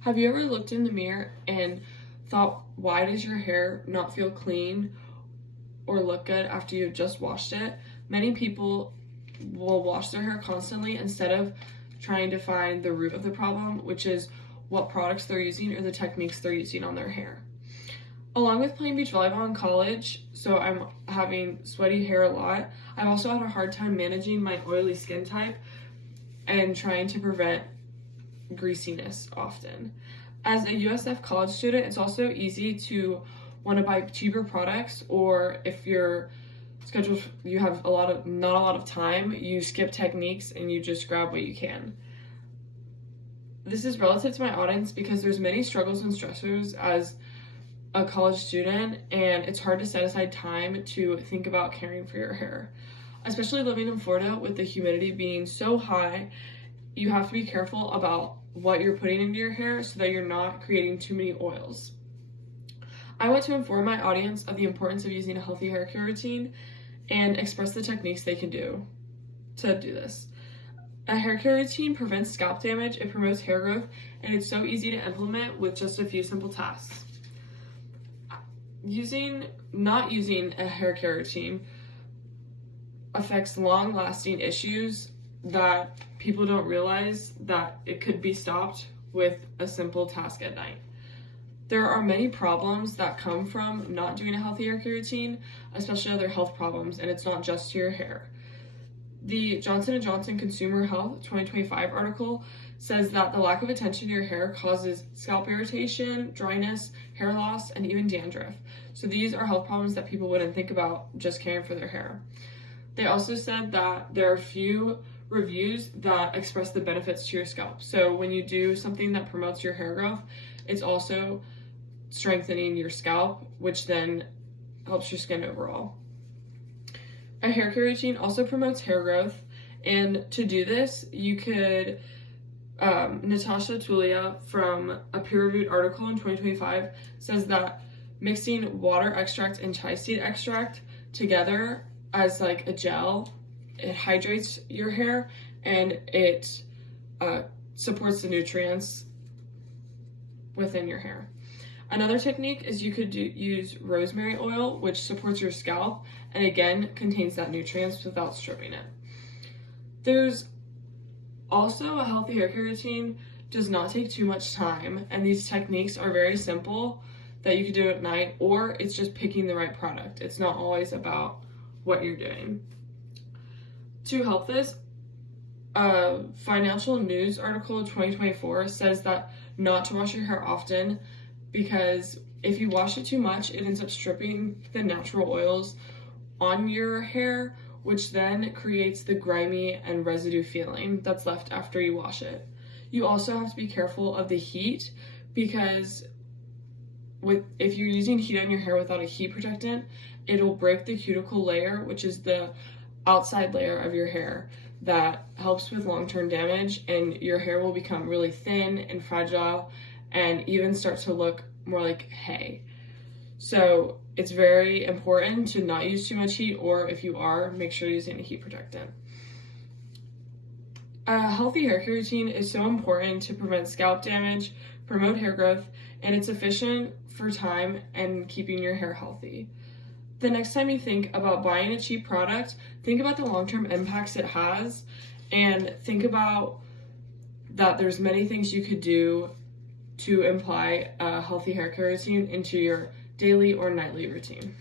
Have you ever looked in the mirror and thought, why does your hair not feel clean or look good after you've just washed it? Many people will wash their hair constantly instead of trying to find the root of the problem, which is what products they're using or the techniques they're using on their hair. Along with playing beach volleyball in college, so I'm having sweaty hair a lot, I've also had a hard time managing my oily skin type and trying to prevent greasiness often. As a USF college student, it's also easy to want to buy cheaper products, or if you're scheduled, you have not a lot of time, you skip techniques and you just grab what you can. This is relative to my audience because there's many struggles and stressors as a college student, and it's hard to set aside time to think about caring for your hair. Especially living in Florida with the humidity being so high, you have to be careful about what you're putting into your hair so that you're not creating too many oils. I want to inform my audience of the importance of using a healthy hair care routine and express the techniques they can do to do this. A hair care routine prevents scalp damage, it promotes hair growth, and it's so easy to implement with just a few simple tasks. Not using a hair care routine affects long-lasting issues that people don't realize that it could be stopped with a simple task at night. There are many problems that come from not doing a healthy hair care routine, especially other health problems, and it's not just to your hair. The Johnson & Johnson Consumer Health 2025 article says that the lack of attention to your hair causes scalp irritation, dryness, hair loss, and even dandruff. So these are health problems that people wouldn't think about just caring for their hair. They also said that there are few reviews that express the benefits to your scalp. So when you do something that promotes your hair growth, it's also strengthening your scalp, which then helps your skin overall. A hair care routine also promotes hair growth, and to do this, you could, Natasha Tulia from a peer-reviewed article in 2025 says that mixing water extract and chia seed extract together as like a gel, it hydrates your hair and it supports the nutrients within your hair. Another technique is you could use rosemary oil, which supports your scalp and again contains that nutrients without stripping it. There's also a healthy hair care routine does not take too much time, and these techniques are very simple that you can do at night, or it's just picking the right product. It's not always about what you're doing. To help this, a Financial News article 2024 says that not to wash your hair often because if you wash it too much, it ends up stripping the natural oils on your hair, which then creates the grimy and residue feeling that's left after you wash it. You also have to be careful of the heat because if you're using heat on your hair without a heat protectant, it'll break the cuticle layer, which is the outside layer of your hair that helps with long-term damage, and your hair will become really thin and fragile and even start to look more like hay. So it's very important to not use too much heat, or if you are, make sure you're using a heat protectant. A healthy hair care routine is so important to prevent scalp damage, promote hair growth, and it's efficient for time and keeping your hair healthy. The next time you think about buying a cheap product, think about the long-term impacts it has, and think about that there's many things you could do to imply a healthy hair care routine into your daily or nightly routine.